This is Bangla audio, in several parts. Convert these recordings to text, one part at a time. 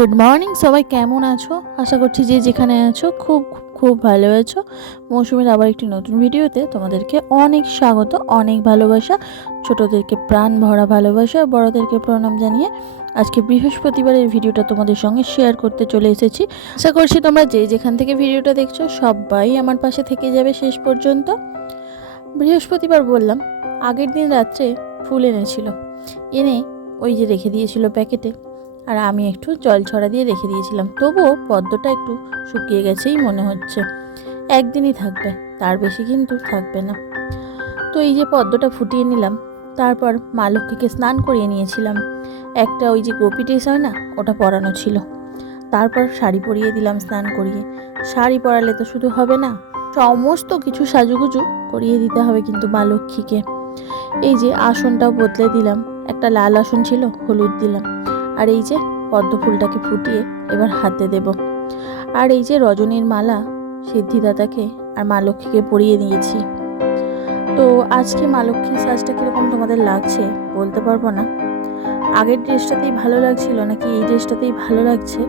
গুড মর্নিং সবাই কেমন আছো? আশা করছি যে যেখানে আছো, খুব খুব ভালো আছো। মৌসুমীর আবার একটি নতুন ভিডিওতে তোমাদেরকে অনেক স্বাগত, অনেক ভালোবাসা, ছোটদেরকে প্রাণ ভরা ভালোবাসা, বড়দেরকে প্রণাম জানিয়ে আজকে বৃহস্পতিবারের ভিডিওটা তোমাদের সঙ্গে শেয়ার করতে চলে এসেছি। আশা করছি তোমরা যে যেখান থেকে ভিডিওটা দেখছ, সবাই আমার পাশে থেকে যাবে শেষ পর্যন্ত। বৃহস্পতিবার বললাম, আগের দিন রাত্রে ফুল এনেছিল। এনে ওই যে রেখে দিয়েছিল প্যাকেটে। আর আমি একটু জল ছড়া দিয়ে রেখে দিয়েছিলাম। তবুও পদ্মটা একটু শুকিয়ে গেছেই মনে হচ্ছে। একদিনই থাকবে, তার বেশি কিন্তু থাকবে না। তো এই যে পদ্মটা ফুটিয়ে নিলাম, তারপর মা লক্ষ্মীকে স্নান করিয়ে নিয়েছিলাম। একটা ওই যে গোপী ড্রেস হয় না, ওটা পরানো ছিল। তারপর শাড়ি পরিয়ে দিলাম স্নান করিয়ে। শাড়ি পরালে তো শুধু হবে না, সমস্ত কিছু সাজুগুজু করিয়ে দিতে হবে কিন্তু মা লক্ষ্মীকে। এই যে আসনটাও বদলে দিলাম, একটা লাল আসন ছিল, হলুদ দিলাম। আর এই যে পদ্ম ফুলটাকে ফুটিয়ে এবার হাতে দেব। আর এই যে রজনীর মালা, সিদ্ধিদাতাকে আর মা লক্ষ্মীকে পরিয়ে দিয়েছি। তো আজকে মা লক্ষ্মীর সাজটা কীরকম তোমাদের লাগছে বলতে পারব না। আগের ড্রেসটাতেই ভালো লাগছিল, নাকি এই ড্রেসটাতেই ভালো লাগছে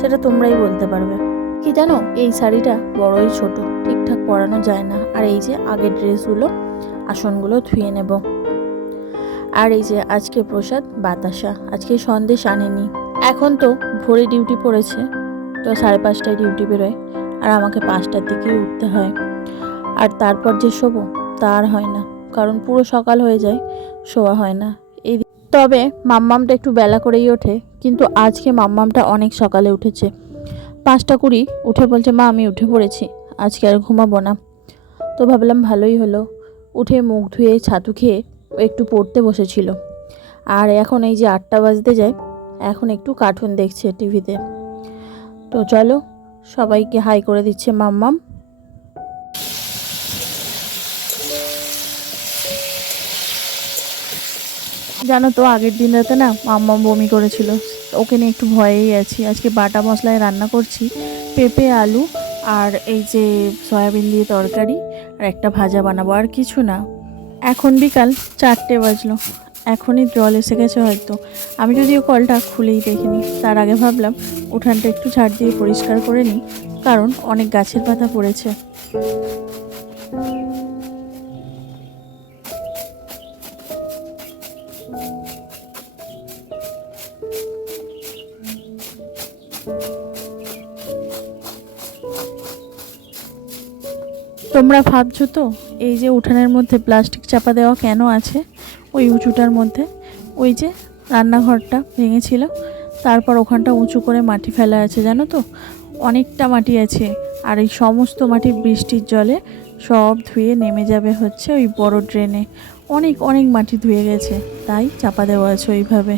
সেটা তোমরাই বলতে পারবে। কি জানো, এই শাড়িটা বড়ই ছোট, ঠিকঠাক পরানো যায় না। আর এই যে আগের ড্রেসগুলো, আসনগুলো ধুয়ে নেব। আর এই যে আজকে প্রসাদ, বাতাসা, আজকে সন্দেশ আনেনি। এখন তো ভোরে ডিউটি পড়েছে, তো সাড়ে পাঁচটায় ডিউটি বেরোয়, আর আমাকে পাঁচটার দিকেই উঠতে হয়। আর তারপর যে শোবো তার হয় না, কারণ পুরো সকাল হয়ে যায়, শোয়া হয় না। এই তবে মাম্মামটা একটু বেলা করেই ওঠে, কিন্তু আজকে মাম্মামটা অনেক সকালে উঠেছে। পাঁচটা কুড়ি, উঠে বলছে, মা, আমি উঠে পড়েছি, আজকে আর ঘুমাবো না। তো ভাবলাম ভালোই হলো, উঠে মুখ ধুয়ে ছাতু খেয়ে একটু পড়তে বসেছিল। আর এখন এই যে আটটা বাজতে যায়, এখন একটু কার্টুন দেখছে টিভিতে। তো চলো, সবাইকে হাই করে দিচ্ছে মাম্মাম জানো তো, আগের দিন রাতে না মাম্মাম বমি করেছিল। ওকে নিয়ে একটু ভয়েই আছি। আজকে বাটা মশলায় রান্না করছি পেঁপে, আলু আর এই যে সয়াবিন দিয়ে তরকারি আর একটা ভাজা বানাবো। আর কিছু না। এখন বিকাল চারটে বাজলো। এখনই জল এসে গেছে হয়তো। আমি যদিও কলটা খুলেই দেখিনি, তার আগে ভাবলাম উঠানটা একটু ঝাড় দিয়ে পরিষ্কার করে নিই, কারণ অনেক গাছের পাতা পড়েছে। তোমরা ভাবছ তো, এই যে উঠানের মধ্যে প্লাস্টিক চাপা দেওয়া কেন আছে? ওই উঁচুটার মধ্যে। ওই যে রান্নাঘরটা ভেঙেছিল, তারপর ওখানটা উঁচু করে মাটি ফেলা আছে, জানো তো? অনেকটা মাটি আছে, আর এই সমস্ত মাটি বৃষ্টির জলে সব ধুয়ে নেমে যাবে হচ্ছে ওই বড় ড্রেনে। অনেক অনেক মাটি ধুয়ে গেছে, তাই চাপা দেওয়া আছে ওইভাবে।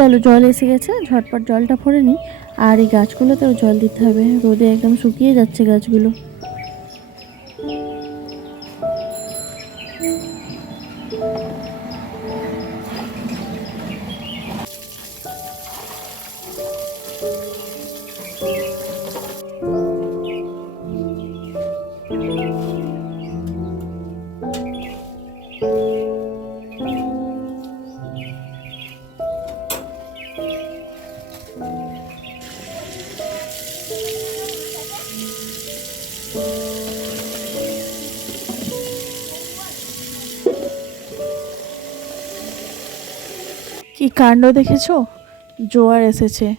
চলো জল এসে গেছে, ঝটপট জলটা ভরে নিই। আর এই গাছগুলোতেও জল দিতে হবে। রোদে একদম শুকিয়ে যাচ্ছে গাছগুলো। কি কাণ্ড দেখেছ? জোয়ার এসেছে।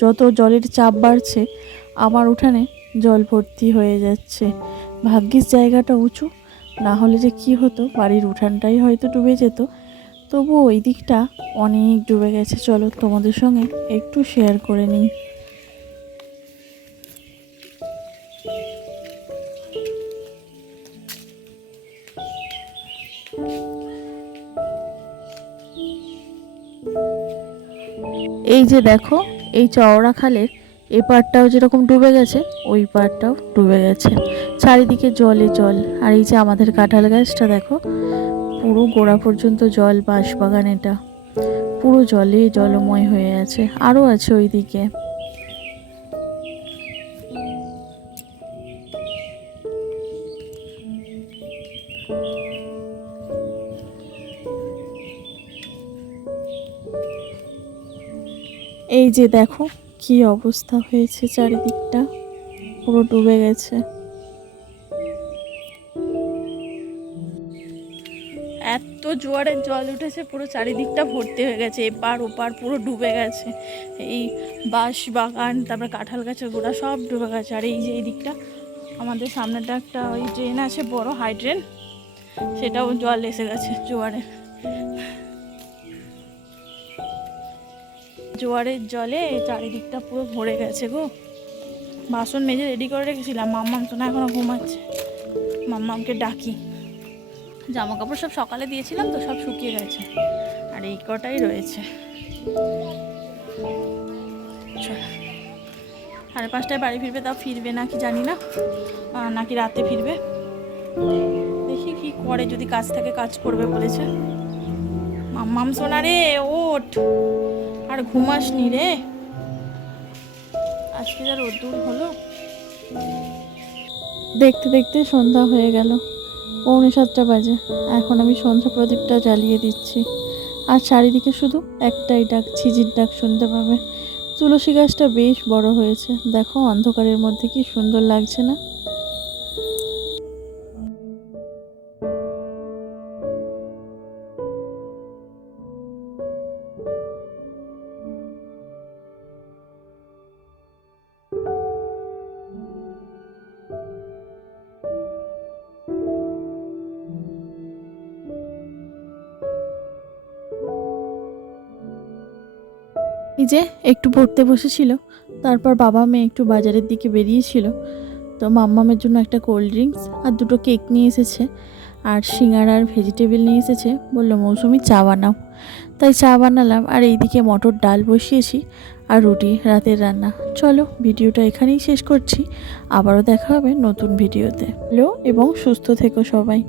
যত জলের চাপ বাড়ছে, আমার উঠানে জল ভর্তি হয়ে যাচ্ছে। ভাগ্যিস জায়গাটা উঁচু, না হলে যে কি হতো? বাড়ির উঠানটাই হয়তো ডুবে যেত। তবু ওই দিকটা অনেক ডুবে গেছে। চলো তোমাদের সঙ্গে একটু শেয়ার করে নিই। যে দেখো, এই চওড়া খালের এ পাড়টাও যেরকম ডুবে গেছে, ওই পাড়টাও ডুবে গেছে। চারিদিকে জলে জল, আর এই যে আমাদের কাঁঠাল গাছটা দেখো, পুরো গোড়া পর্যন্ত জল, বাঁশবাগান এটা। পুরো জলে জলময় হয়ে আছে, আরও আছে ওইদিকে। এই যে দেখো, কি অবস্থা হয়েছে চারিদিকটা। পুরো ডুবে গেছে। এত জোয়ারের জল উঠেছে, পুরো চারিদিকটা ভর্তি হয়ে গেছে। এপার ওপার পুরো ডুবে গেছে। এই বাঁশ বাগান, তারপরে কাঁঠাল গাছের গোড়া সব ডুবে গেছে। আর এই যে এই দিকটা, আমাদের সামনেটা একটা ওই ড্রেন আছে, বড় হাই ড্রেন, সেটাও জল এসে গেছে জোয়ারে। জোয়ারের জলে চারিদিকটা পুরো ভরে গেছে গো। বাসন মেজে রেডি করে রেখেছিলাম, মাম্মাম তো না এখনও ঘুমাচ্ছে। মাম্মামকে ডাকি। জামা কাপড় সব সকালে দিয়েছিলাম তো, সব শুকিয়ে গেছে। আর এই কটাই রয়েছে। সাড়ে পাঁচটায় বাড়ি ফিরবে, তাও ফিরবে নাকি জানি না। নাকি রাতে ফিরবে। দেখি কি করে, যদি কাজ থেকে কাজ করবে বলেছে। মাম্মাম সোনা রে, ওঠ। আর ঘুমাসনি রে। আজকে যা রোদ্দুর হলো। দেখতে দেখতে সন্ধ্যা হয়ে গেল। পৌনে সাতটা বাজে। এখন আমি সন্ধ্যা প্রদীপটা জ্বালিয়ে দিচ্ছি। আর চারিদিকে শুধু একটাই ডাক, ঝিঝির ডাক শুনতে পাবে। তুলসী গাছটা বেশ বড় হয়েছে। দেখো অন্ধকারের মধ্যে কি সুন্দর লাগছে না? এই যে, একটু পড়তে বসেছিল। তারপর বাবা মেয়ে একটু বাজারের দিকে বেরিয়েছিল। তো মাম্মামের জন্য একটা কোল্ড ড্রিঙ্কস আর দুটো কেক নিয়ে এসেছে। আর সিঙ্গার আর ভেজিটেবল নিয়ে এসেছে। বলল, মৌসুমি, চা বানাও। তাই চা বানালাম আর এইদিকে মটর ডাল বসিয়েছি আর রুটি, রাতের রান্না। চলো, ভিডিওটা এখানেই শেষ করছি। আবারও দেখা হবে নতুন ভিডিওতে। হ্যালো, এবং সুস্থ থেকো সবাই।